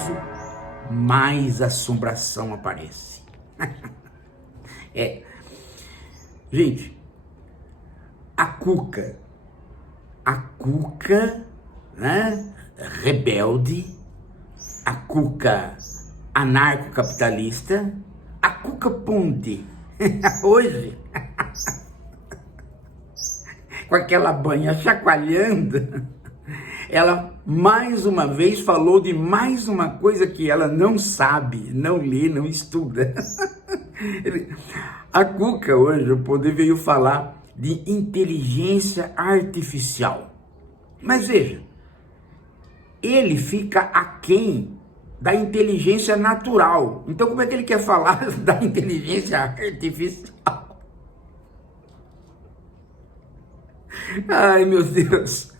nervoso, mais assombração aparece. Gente, a Cuca, né, rebelde, a Cuca anarcocapitalista, a Cuca Ponte, hoje, com aquela banha chacoalhando, ela mais uma vez falou de mais uma coisa que ela não sabe, não lê, não estuda. A Cuca hoje, o poder veio falar de inteligência artificial. Mas veja, ele fica aquém da inteligência natural. Então como é que ele quer falar da inteligência artificial? Ai, meu Deus.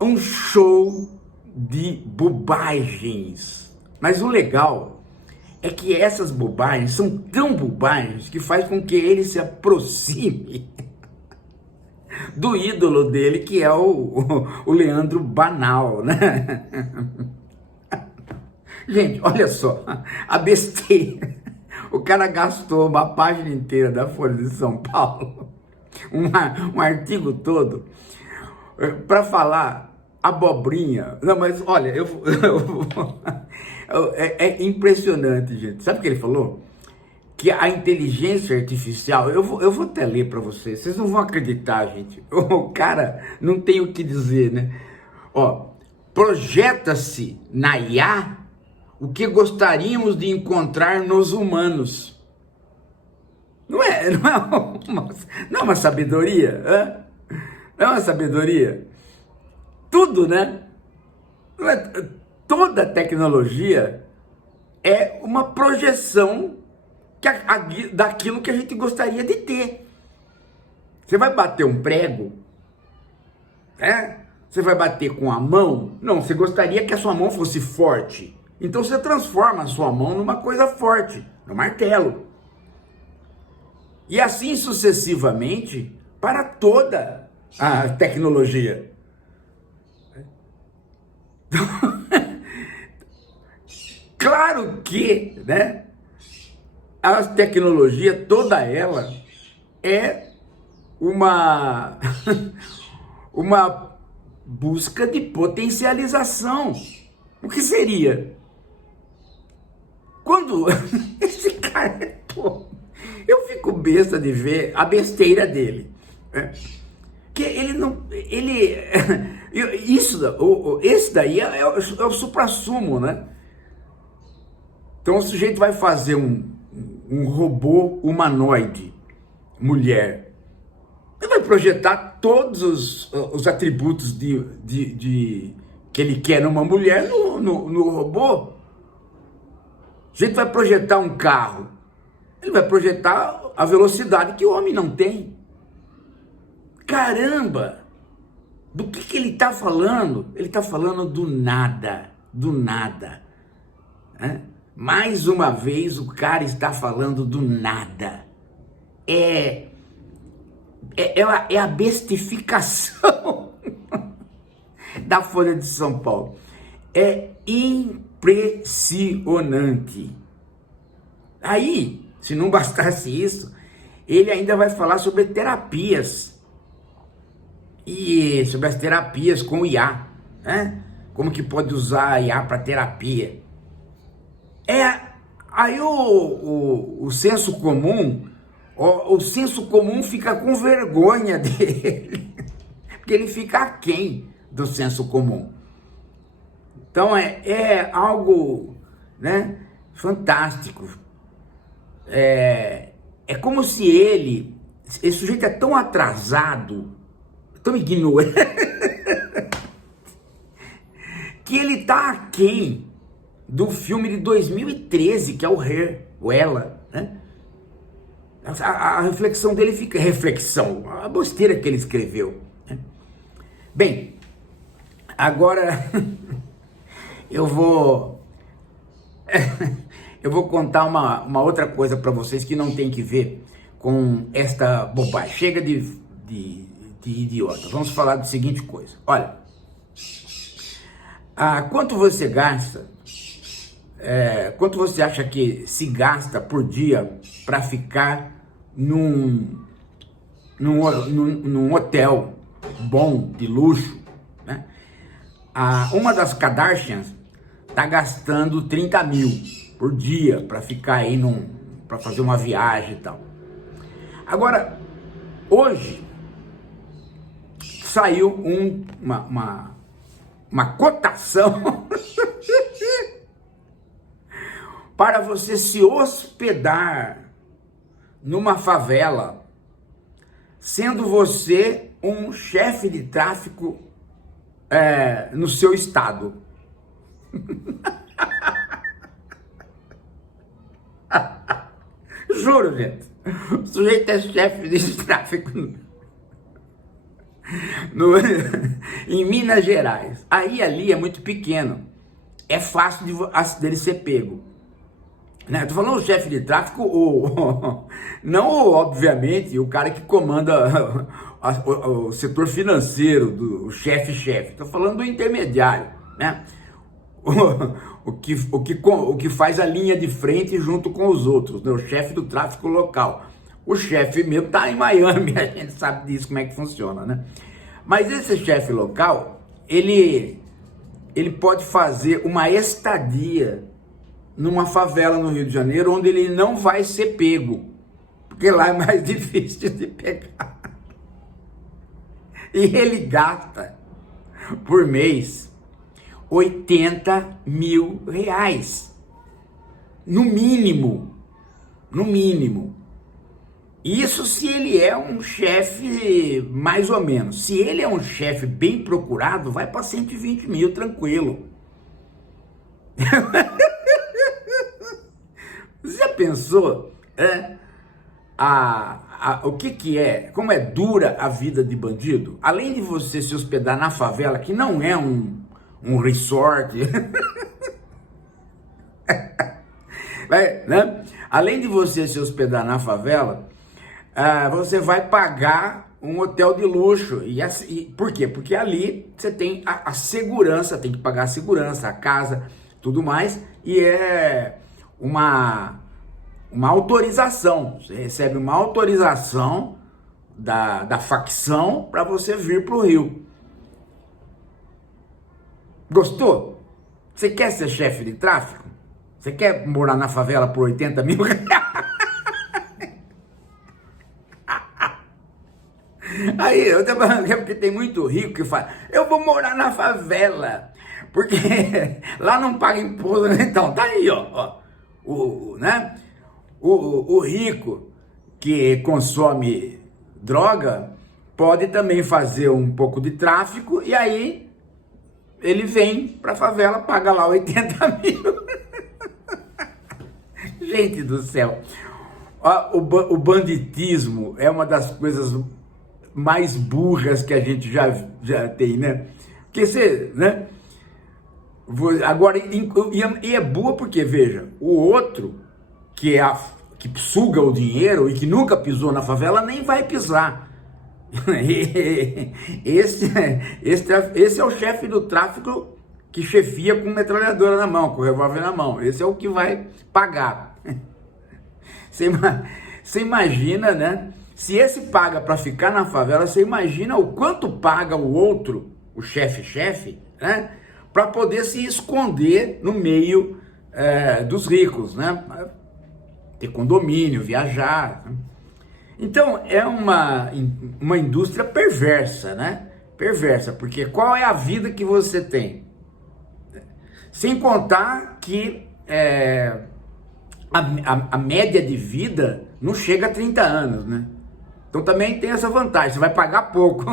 Um show de bobagens. Mas o legal é que essas bobagens são tão bobagens que faz com que ele se aproxime do ídolo dele, que é o Leandro Banal, né? Gente, olha só, a besteira. O cara gastou uma página inteira da Folha de São Paulo, um artigo todo, para falar abobrinha. Não, mas olha, é impressionante, gente. Sabe o que ele falou? Que a inteligência artificial, eu vou até ler para vocês não vão acreditar, gente. O cara não tem o que dizer, né? Ó, projeta-se na IA o que gostaríamos de encontrar nos humanos. Não é uma sabedoria? Não é uma sabedoria? Tudo, né? Toda tecnologia é uma projeção daquilo que a gente gostaria de ter. Você vai bater um prego, né? Você vai bater com a mão? Não, você gostaria que a sua mão fosse forte. Então você transforma a sua mão numa coisa forte, no martelo. E assim sucessivamente para toda a tecnologia. Claro que, né, a tecnologia, toda ela, é uma busca de potencialização. O que seria? Quando esse cara, eu fico besta de ver a besteira dele, né? Que ele não, esse daí é o suprassumo, né? Então o sujeito vai fazer um robô humanoide, mulher. Ele vai projetar todos os atributos que ele quer numa mulher no robô. O sujeito vai projetar um carro. Ele vai projetar a velocidade que o homem não tem. Caramba! Do que ele está falando? Ele está falando do nada, né? Mais uma vez o cara está falando do nada. É a bestificação da Folha de São Paulo. É impressionante. Aí, se não bastasse isso, ele ainda vai falar sobre terapias. E sobre as terapias com IA, né? Como que pode usar a IA para terapia. Aí o senso comum, o senso comum fica com vergonha dele, porque ele fica aquém do senso comum. Então é algo, né, fantástico. É como se esse sujeito é tão atrasado, tão ignorante, que ele tá aquém do filme de 2013, que é o Her, o Ela, né? A reflexão dele fica... a besteira que ele escreveu, né? Bem, agora eu vou contar uma outra coisa para vocês que não tem que ver com esta bobagem. Chega de idiota. Vamos falar da seguinte coisa. Olha, quanto você gasta quanto você acha que se gasta por dia para ficar num hotel bom, de luxo, né? Uma das Kardashians tá gastando 30 mil por dia para ficar aí para fazer uma viagem e tal. Agora, hoje saiu uma cotação para você se hospedar numa favela, sendo você um chefe de tráfico no seu estado. Juro, gente. O sujeito é chefe de tráfico em Minas Gerais. Aí ali é muito pequeno. É fácil dele ser pego. Né? Tô falando o chefe de tráfico, não obviamente o cara que comanda o setor financeiro, o chefe. Tô falando do intermediário, né? O que faz a linha de frente junto com os outros, né? O chefe do tráfico local. O chefe mesmo tá em Miami, a gente sabe disso, como é que funciona, né? Mas esse chefe local, ele pode fazer uma estadia numa favela no Rio de Janeiro, onde ele não vai ser pego, porque lá é mais difícil de pegar. E ele gasta por mês 80 mil reais, no mínimo. Isso se ele é um chefe mais ou menos. Se ele é um chefe bem procurado, vai para 120 mil tranquilo. Você já pensou o que é, como é dura a vida de bandido? Além de você se hospedar na favela, que não é um resort, né? Além de você se hospedar na favela, você vai pagar um hotel de luxo. Por quê? Porque ali você tem a segurança, tem que pagar a segurança, a casa, tudo mais, e é uma autorização. Você recebe uma autorização da facção para você vir para o Rio. Gostou? Você quer ser chefe de tráfico? Você quer morar na favela por 80 mil reais? Aí, eu tô falando que é porque tem muito rico que fala, eu vou morar na favela, porque lá não paga imposto, né? Então, tá aí, ó. Né? O rico que consome droga pode também fazer um pouco de tráfico e aí ele vem pra favela, paga lá 80 mil. Gente do céu, o banditismo é uma das coisas mais burras que a gente já tem, né? Porque você, né? Agora, e é boa porque, veja, o outro que suga o dinheiro e que nunca pisou na favela, nem vai pisar. Esse é o chefe do tráfico que chefia com metralhadora na mão, com revólver na mão. Esse é o que vai pagar. Você imagina, né? Se esse paga para ficar na favela, você imagina o quanto paga o outro, o chefe, né? Para poder se esconder no meio dos ricos, né? Ter condomínio, viajar. Então, é uma indústria perversa, né? Perversa, porque qual é a vida que você tem? Sem contar que a média de vida não chega a 30 anos, né? Então também tem essa vantagem, você vai pagar pouco.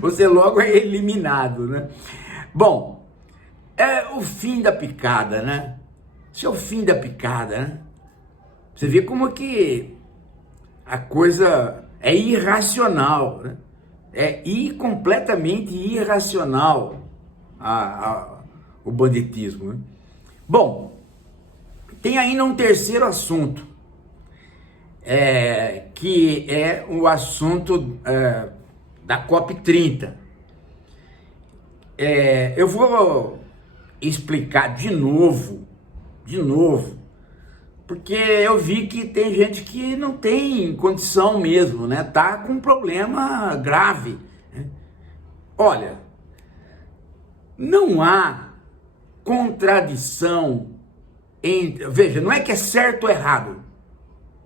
Você logo é eliminado, né? Bom, é o fim da picada, né? Isso é o fim da picada, né? Você vê como que a coisa é irracional, né? Completamente irracional o banditismo, né? Bom, tem ainda um terceiro assunto, que é o assunto da COP30. Eu vou explicar de novo, porque eu vi que tem gente que não tem condição mesmo, né? Tá com um problema grave, né? Olha, não há contradição entre, veja, não é que é certo ou errado,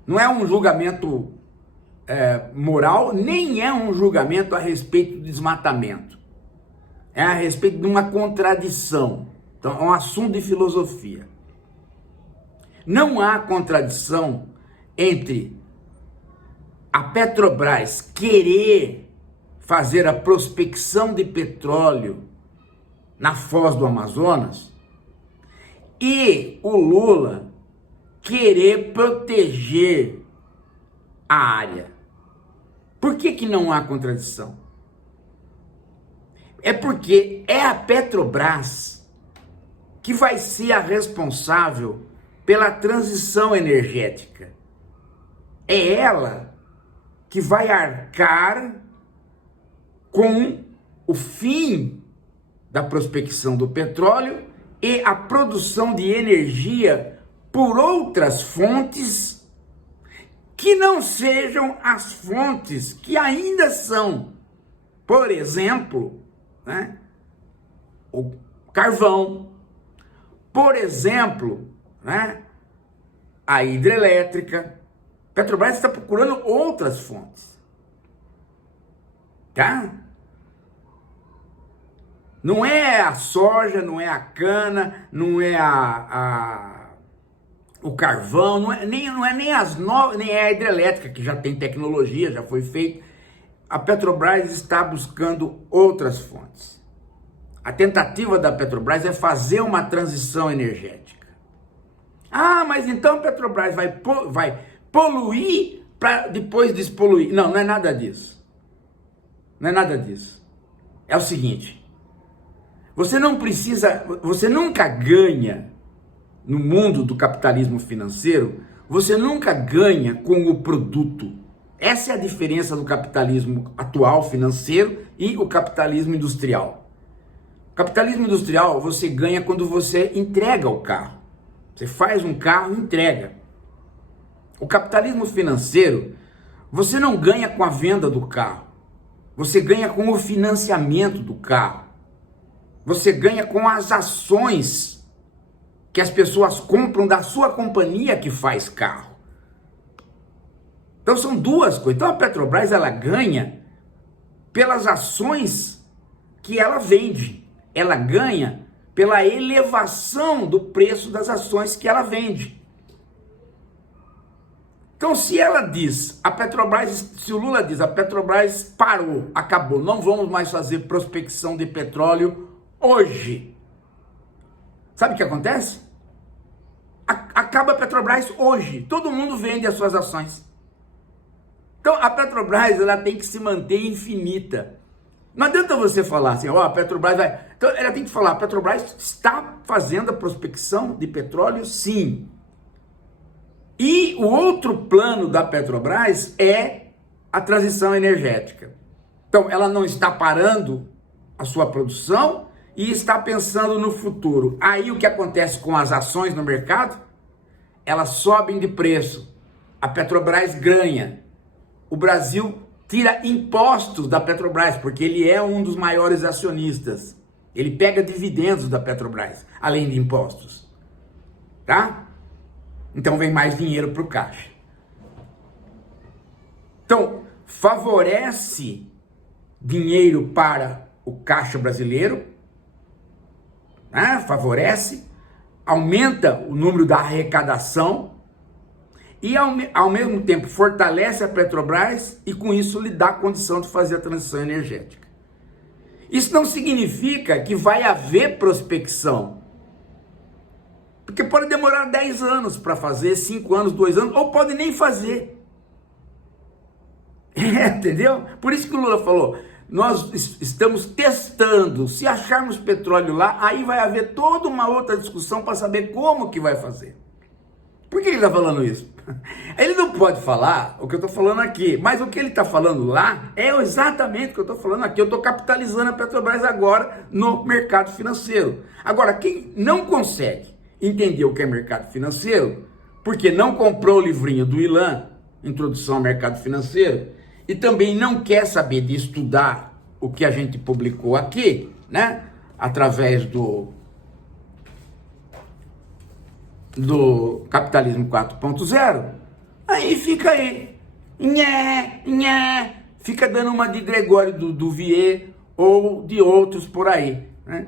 não é um julgamento moral, nem é um julgamento a respeito do desmatamento, é a respeito de uma contradição. Então é um assunto de filosofia. Não há contradição entre a Petrobras querer fazer a prospecção de petróleo na foz do Amazonas e o Lula querer proteger a área. Por que não há contradição? É porque é a Petrobras que vai ser a responsável pela transição energética. É ela que vai arcar com o fim da prospecção do petróleo e a produção de energia por outras fontes que não sejam as fontes que ainda são, por exemplo, né, o carvão, por exemplo, né, a hidrelétrica. Petrobras está procurando outras fontes, tá? Não é a soja, não é a cana, não é o carvão, não é nem as novas, nem é a hidrelétrica, que já tem tecnologia, já foi feita. A Petrobras está buscando outras fontes. A tentativa da Petrobras é fazer uma transição energética. Ah, mas então a Petrobras vai poluir para depois despoluir. Não, não é nada disso. Não é nada disso. É o seguinte: você nunca ganha no mundo do capitalismo financeiro, você nunca ganha com o produto. Essa é a diferença do capitalismo atual financeiro e o capitalismo industrial. O capitalismo industrial você ganha quando você entrega o carro. Você faz um carro e entrega. O capitalismo financeiro, você não ganha com a venda do carro. Você ganha com o financiamento do carro. Você ganha com as ações que as pessoas compram da sua companhia que faz carro. Então são duas coisas. Então a Petrobras, ela ganha pelas ações que ela vende. Ela ganha pela elevação do preço das ações que ela vende. Então se ela diz, a Petrobras, se o Lula diz, a Petrobras parou, acabou, não vamos mais fazer prospecção de petróleo hoje. Sabe o que acontece? Acaba a Petrobras hoje. Todo mundo vende as suas ações. Então a Petrobras, ela tem que se manter infinita. Não adianta você falar assim, ó, a Petrobras vai... Então ela tem que falar, a Petrobras está fazendo a prospecção de petróleo, sim. E o outro plano da Petrobras é a transição energética. Então ela não está parando a sua produção e está pensando no futuro. Aí o que acontece com as ações no mercado? Elas sobem de preço. A Petrobras ganha. O Brasil tira impostos da Petrobras, porque ele é um dos maiores acionistas. Ele pega dividendos da Petrobras, além de impostos. Tá? Então vem mais dinheiro para o caixa. Então, favorece dinheiro para o caixa brasileiro, né? Favorece, aumenta o número da arrecadação e ao mesmo tempo fortalece a Petrobras e com isso lhe dá condição de fazer a transição energética. Isso não significa que vai haver prospecção, porque pode demorar 10 anos para fazer, 5 anos, 2 anos, ou pode nem fazer. Entendeu? Por isso que o Lula falou, nós estamos testando, se acharmos petróleo lá, aí vai haver toda uma outra discussão para saber como que vai fazer. Por que ele está falando isso? Ele não pode falar o que eu estou falando aqui, mas o que ele está falando lá é exatamente o que eu estou falando aqui. Eu estou capitalizando a Petrobras agora no mercado financeiro. Agora, quem não consegue entender o que é mercado financeiro, porque não comprou o livrinho do Ilan, Introdução ao Mercado Financeiro, e também não quer saber de estudar o que a gente publicou aqui, né, através do Capitalismo 4.0, aí fica aí, fica dando uma de Gregório do Vier ou de outros por aí, né?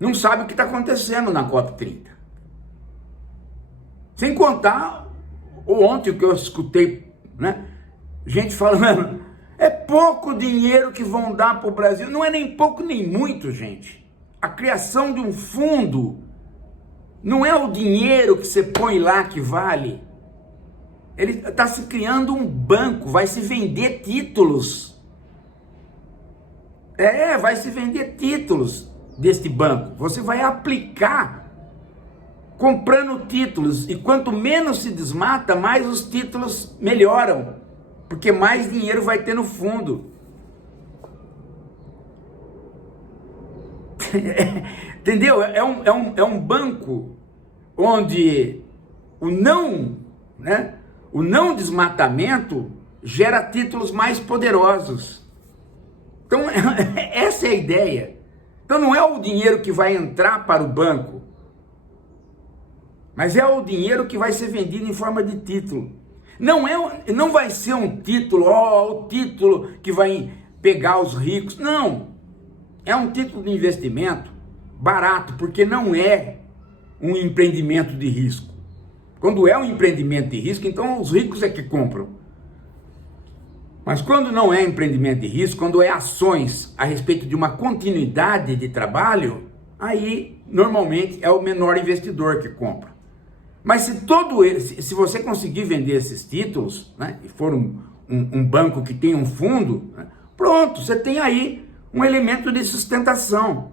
Não sabe o que está acontecendo na COP30. Sem contar ontem o que eu escutei, né? Gente falando, é pouco dinheiro que vão dar para o Brasil. Não é nem pouco nem muito, gente. A criação de um fundo não é o dinheiro que você põe lá que vale. Ele está se criando um banco, vai se vender títulos. Vai se vender títulos deste banco. Você vai aplicar comprando títulos. E quanto menos se desmata, mais os títulos melhoram. Porque mais dinheiro vai ter no fundo. Entendeu? É um banco onde o não desmatamento gera títulos mais poderosos. Então, essa é a ideia. Então, não é o dinheiro que vai entrar para o banco, mas é o dinheiro que vai ser vendido em forma de título. Não vai ser um título, o título que vai pegar os ricos. Não. É um título de investimento barato, porque não é um empreendimento de risco. Quando é um empreendimento de risco, então os ricos é que compram. Mas quando não é empreendimento de risco, quando é ações a respeito de uma continuidade de trabalho, aí normalmente é o menor investidor que compra. Mas se você conseguir vender esses títulos, né, e for um banco que tem um fundo, né, pronto, você tem aí um elemento de sustentação.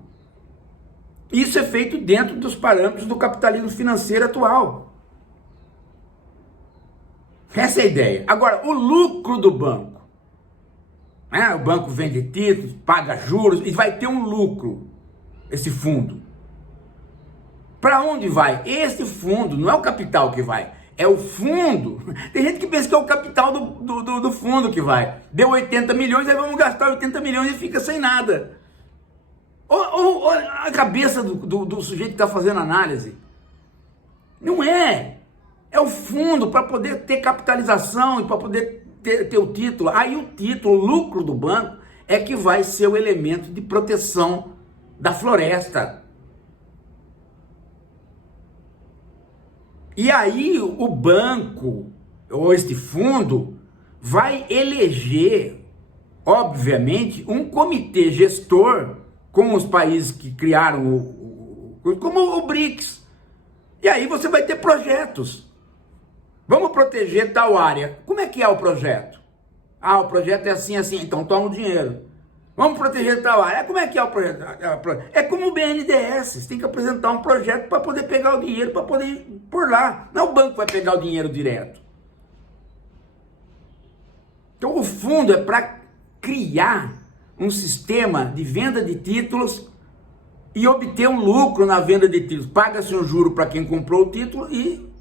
Isso é feito dentro dos parâmetros do capitalismo financeiro atual. Essa é a ideia. Agora, o lucro do banco. O banco vende títulos, paga juros e vai ter um lucro, esse fundo. Para onde vai? Esse fundo, não é o capital que vai, é o fundo. Tem gente que pensa que é o capital do fundo que vai. Deu 80 milhões, aí vamos gastar 80 milhões e fica sem nada. Ou a cabeça do sujeito que está fazendo análise. Não é. É o fundo para poder ter capitalização e para poder ter o título. Aí o título, o lucro do banco, é que vai ser o elemento de proteção da floresta. E aí o banco, ou este fundo, vai eleger, obviamente, um comitê gestor com os países que criaram como o BRICS. E aí você vai ter projetos. Vamos proteger tal área. Como é que é o projeto? O projeto é assim, assim, então toma o dinheiro. Vamos proteger tal área. Como é que é o projeto? É como o BNDES, você tem que apresentar um projeto para poder pegar o dinheiro, para poder ir por lá. Não é o banco que vai pegar o dinheiro direto. Então o fundo é para criar um sistema de venda de títulos e obter um lucro na venda de títulos. Paga-se um juro para quem comprou o título e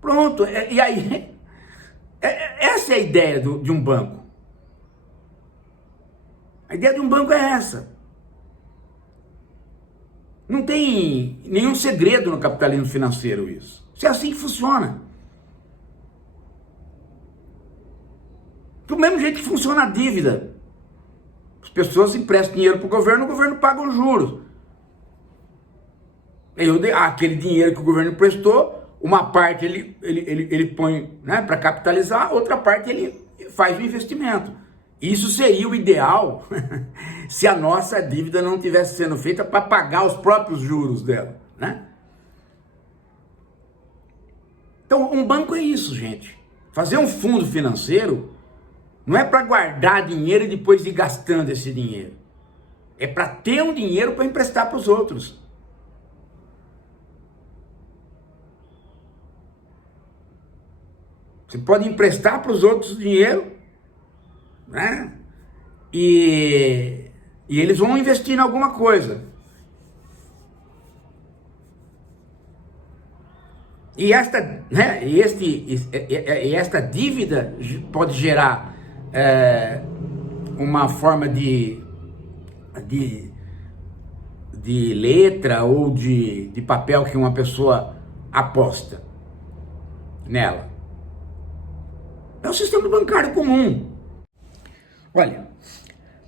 pronto. E aí, essa é a ideia de um banco. A ideia de um banco é essa. Não tem nenhum segredo no capitalismo financeiro isso. Isso é assim que funciona. Do mesmo jeito que funciona a dívida. As pessoas emprestam dinheiro para o governo paga os juros. Aquele dinheiro que o governo emprestou, uma parte ele põe, né, para capitalizar, outra parte ele faz o investimento. Isso seria o ideal se a nossa dívida não estivesse sendo feita para pagar os próprios juros dela, né? Então, um banco é isso, gente. Fazer um fundo financeiro não é para guardar dinheiro e depois ir gastando esse dinheiro. É para ter um dinheiro para emprestar para os outros. Você pode emprestar para os outros dinheiro, né? E eles vão investir em alguma coisa. E esta dívida pode gerar uma forma de letra ou de papel que uma pessoa aposta nela. É o sistema bancário comum. Olha,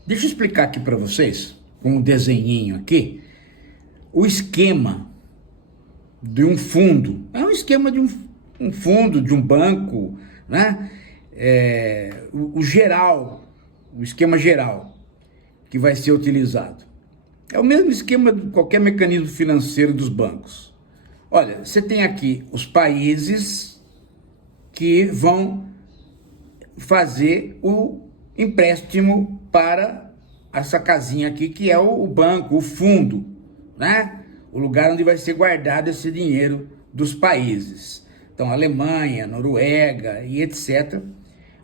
deixa eu explicar aqui para vocês, com um desenhinho aqui, o esquema de um fundo. É um esquema de um fundo, de um banco, né? O esquema geral que vai ser utilizado. É o mesmo esquema de qualquer mecanismo financeiro dos bancos. Olha, você tem aqui os países que vão fazer o empréstimo para essa casinha aqui, que é o banco, o fundo, né? O lugar onde vai ser guardado esse dinheiro dos países. Então, Alemanha, Noruega e etc.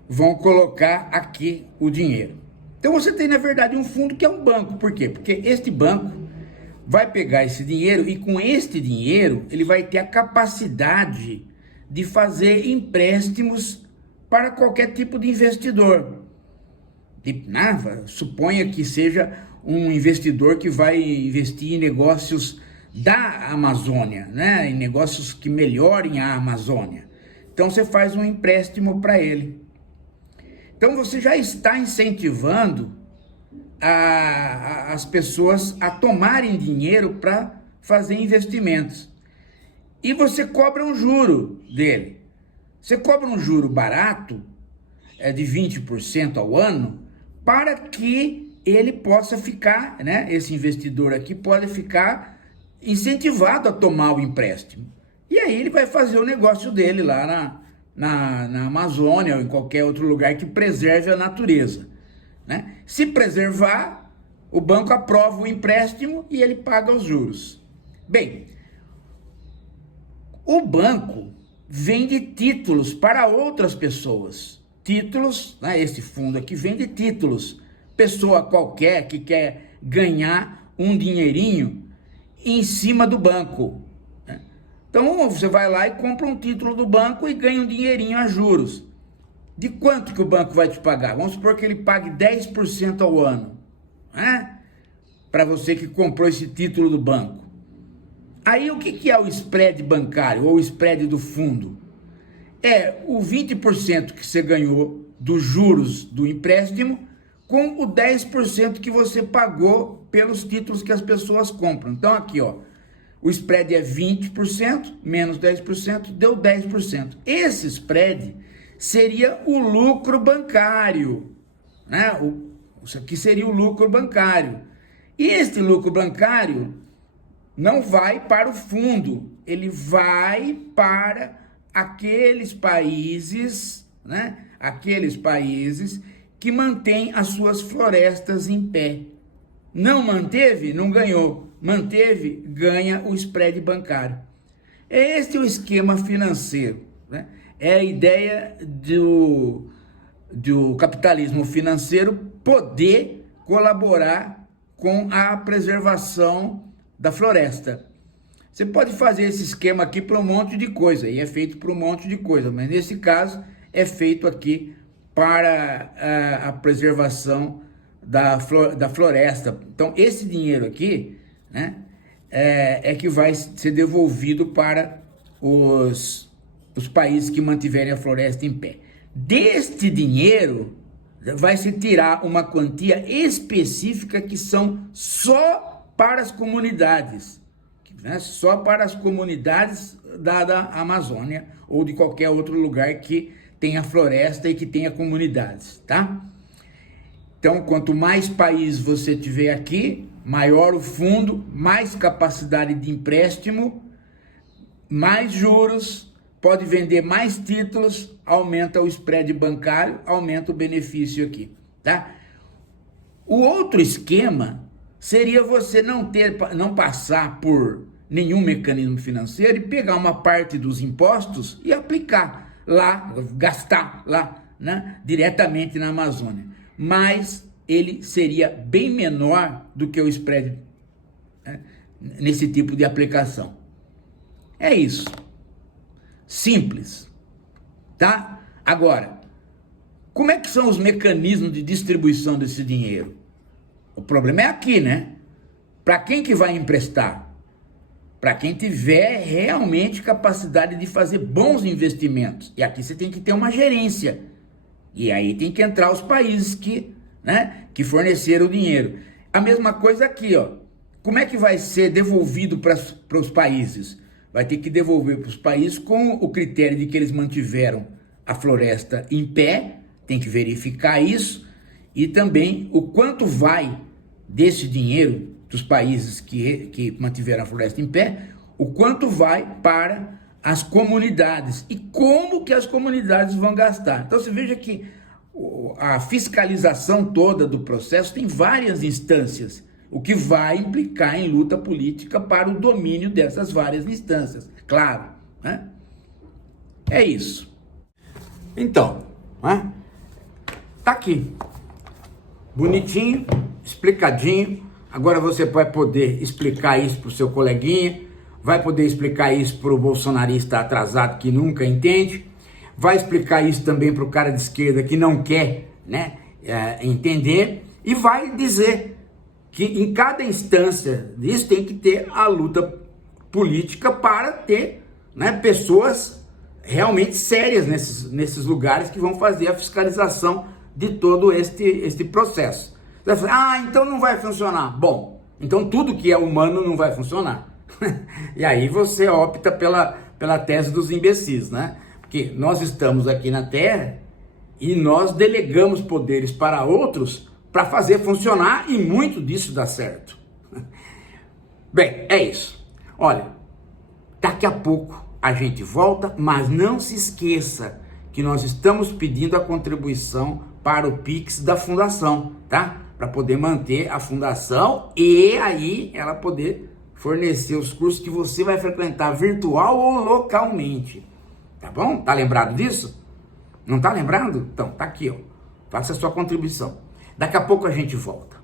vão colocar aqui o dinheiro. Então, você tem, na verdade, um fundo que é um banco. Por quê? Porque este banco vai pegar esse dinheiro e, com este dinheiro, ele vai ter a capacidade de fazer empréstimos para qualquer tipo de investidor. Suponha que seja um investidor que vai investir em negócios da Amazônia, né? Em negócios que melhorem a Amazônia. Então você faz um empréstimo para ele. Então você já está incentivando as pessoas a tomarem dinheiro para fazer investimentos. E você cobra um juro dele. Você cobra um juro barato, de 20% ao ano, para que ele possa ficar, né? Esse investidor aqui pode ficar incentivado a tomar o empréstimo. E aí ele vai fazer o negócio dele lá na Amazônia ou em qualquer outro lugar que preserve a natureza, né? Se preservar, o banco aprova o empréstimo e ele paga os juros. Bem, o banco vende títulos para outras pessoas. Títulos, né? Esse fundo aqui vende títulos. Pessoa qualquer que quer ganhar um dinheirinho em cima do banco. Então você vai lá e compra um título do banco e ganha um dinheirinho a juros. De quanto que o banco vai te pagar? Vamos supor que ele pague 10% ao ano, né? Para você que comprou esse título do banco. Aí o que é o spread bancário ou o spread do fundo? É o 20% que você ganhou dos juros do empréstimo com o 10% que você pagou pelos títulos que as pessoas compram. Então aqui, ó, o spread é 20% menos 10%, deu 10%. Esse spread seria o lucro bancário, né? Isso aqui seria o lucro bancário. E este lucro bancário não vai para o fundo, ele vai para aqueles países, né? Aqueles países que mantêm as suas florestas em pé. Não manteve, não ganhou. Manteve, ganha o spread bancário. Este é o esquema financeiro, né? É a ideia do capitalismo financeiro poder colaborar com a preservação da floresta. Você pode fazer esse esquema aqui para um monte de coisa, e é feito para um monte de coisa, mas nesse caso é feito aqui para a preservação da floresta. Então esse dinheiro aqui, né, é que vai ser devolvido para os países que mantiverem a floresta em pé. Deste dinheiro vai se tirar uma quantia específica que são só para as comunidades, né? Só para as comunidades da Amazônia ou de qualquer outro lugar que tenha floresta e que tenha comunidades, tá? Então, quanto mais países você tiver aqui, maior o fundo, mais capacidade de empréstimo, mais juros, pode vender mais títulos, aumenta o spread bancário, aumenta o benefício aqui, tá? O outro esquema seria você não passar por nenhum mecanismo financeiro e pegar uma parte dos impostos e aplicar lá, gastar lá, né, diretamente na Amazônia. Mas ele seria bem menor do que o spread, né, nesse tipo de aplicação. É isso. Simples. Tá? Agora, como é que são os mecanismos de distribuição desse dinheiro? O problema é aqui, né? Para quem que vai emprestar? Para quem tiver realmente capacidade de fazer bons investimentos. E aqui você tem que ter uma gerência. E aí tem que entrar os países que, né, que forneceram o dinheiro. A mesma coisa aqui, ó. Como é que vai ser devolvido para os países? Vai ter que devolver para os países com o critério de que eles mantiveram a floresta em pé, tem que verificar isso, e também o quanto vai desse dinheiro dos países que mantiveram a floresta em pé, o quanto vai para as comunidades e como que as comunidades vão gastar. Então você veja que a fiscalização toda do processo tem várias instâncias, o que vai implicar em luta política para o domínio dessas várias instâncias, claro, né? É isso. Então, né? Tá aqui, bonitinho, explicadinho. Agora você vai poder explicar isso para o seu coleguinha, vai poder explicar isso para o bolsonarista atrasado que nunca entende, vai explicar isso também para o cara de esquerda que não quer, né, entender, e vai dizer que em cada instância disso tem que ter a luta política para ter, né, pessoas realmente sérias nesses lugares que vão fazer a fiscalização de todo este processo. Você vai falar, então não vai funcionar. Bom, então tudo que é humano não vai funcionar. E aí você opta pela tese dos imbecis, né? Porque nós estamos aqui na Terra e nós delegamos poderes para outros para fazer funcionar, e muito disso dá certo. Bem, é isso. Olha, daqui a pouco a gente volta, mas não se esqueça que nós estamos pedindo a contribuição para o Pix da Fundação, tá? Para poder manter a Fundação e aí ela poder fornecer os cursos que você vai frequentar virtual ou localmente. Tá bom? Tá lembrado disso? Não tá lembrado? Então, tá aqui, ó. Faça a sua contribuição. Daqui a pouco a gente volta.